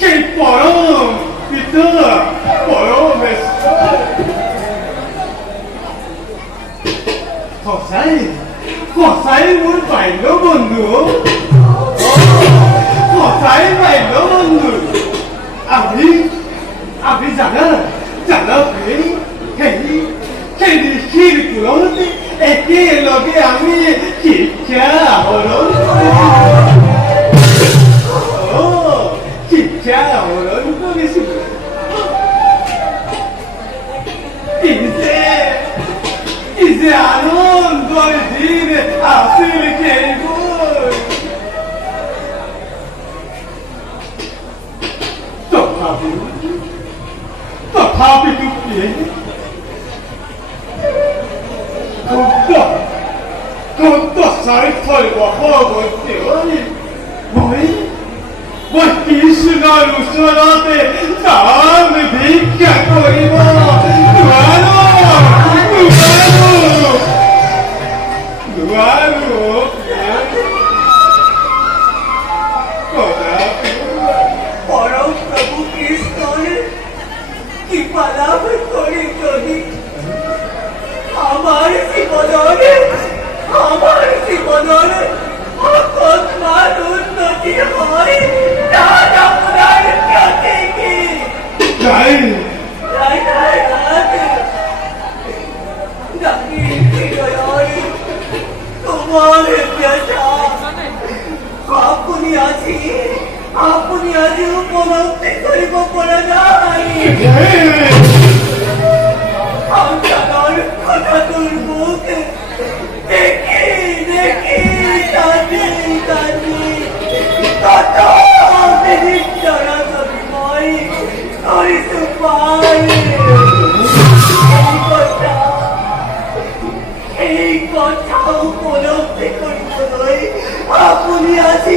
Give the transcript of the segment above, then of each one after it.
Cái bỏ đó, Peter, bỏ đó về কসাই মোর pile বন্ধু কসাই পাইল বন্ধু আপনি আপনি জানা সেই ঋষির কুলতে একেলগে আমি শিক্ষা আহরণ শিক্ষা আহরণ করেছিল ইসে আনন্দের দিন আসিল খেলব তথাপি দুঃখে ক্ষুদ্র সারিফল বহবর্তী মই কৃষ্ণর ওচৰতে দান ভিক্ষা কৰিব নোৱাৰো পরম প্রভু কৃষ্ণের কৃপা লাভ করে যদি আমার জীবনের অকস্মাৎ উন্নতি হয় তার আপনার কাছে কি তোমার পেশা আপনি আজি উপলব্ধি করিব পৰা নাই আমার কথাটোর মুখে দেখি কাঁদি কত বিহিতরা মই করিছো পাই এই কথা উপলব্ধি কৰিবলৈ আপুনি আজি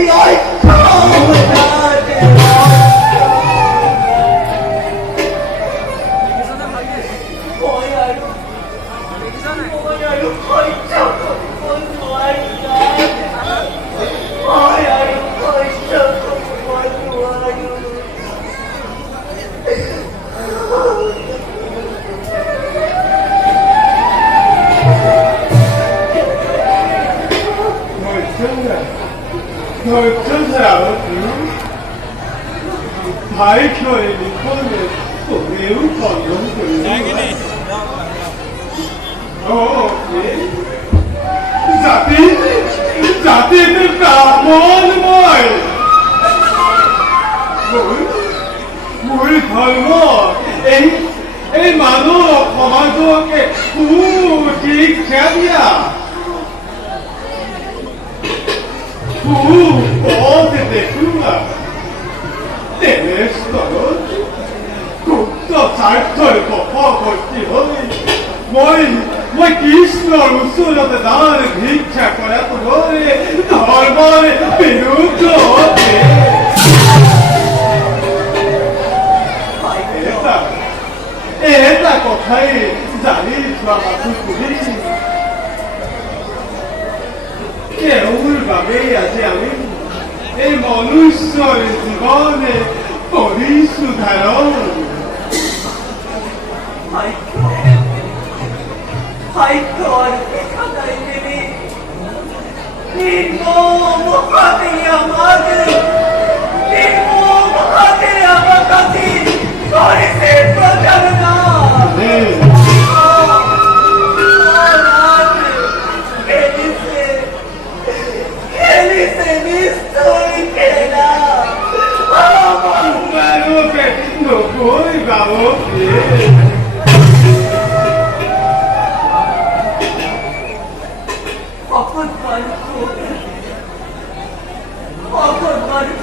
ভাই ছয় লিখলে তোরেও কলম করে জাতিতে কামনময় মোৰ ধৰ্ম এই মানুহ সমাজকে সুশিক্ষা দিয়া সুপথ দেখুওৱা তেনেস্থলত গুপ্ত স্বাৰ্থৰ বশৱৰ্তী হৈ মই কৃষ্ণৰ ওচৰতে দান ভিক্ষা কৰাটো ধৰ্মৰ বিৰুদ্ধ এটা কথাই জানি থোৱা মাথো কৰিছো তেওঁৰ বাবেই আজি আমি এই মনুষ্যৰ জীৱনে কৰিছো ধাৰণ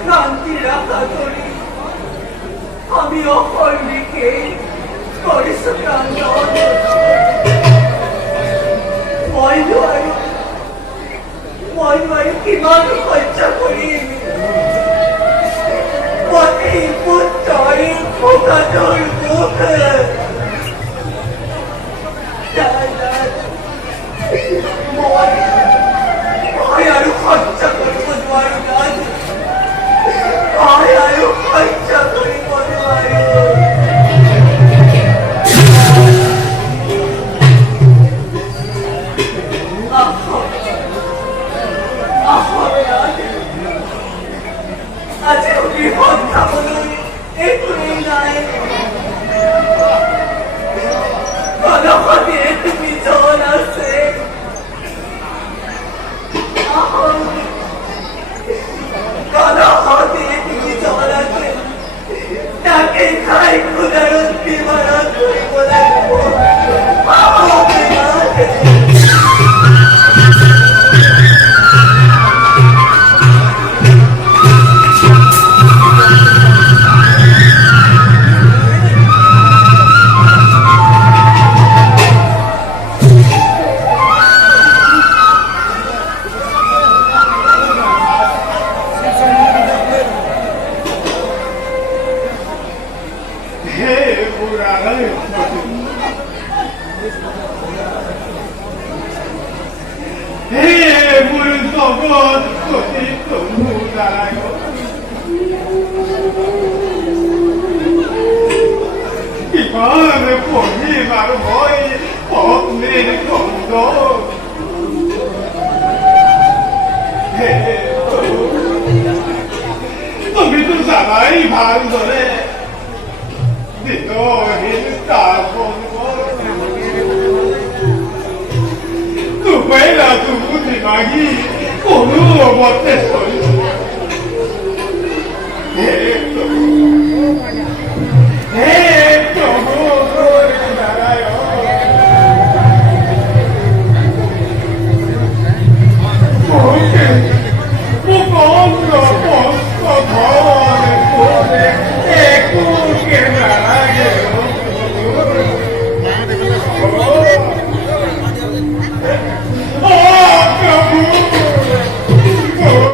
ক্রান্তি রাখা করি আমি অফল লিখে করিস মই কিমান সহ্য করি পতি পুত্রই পোকাটোর মুখ মই আৰু সহ্য কৰিব নোৱাৰো গান মই আৰু সহ্য কৰিব নোৱাৰো এখনই নাই কলকাতায় বিজন আছে কলকাতায় বিজন আছে তাকে খাই ক্ষুধারতি মারা করিব লাগবো তুমি তো জানাই ভাল ধরে দিনহীন স্থাপন দুবেলা দুপুরি মাগি কোনো অবতে চলিব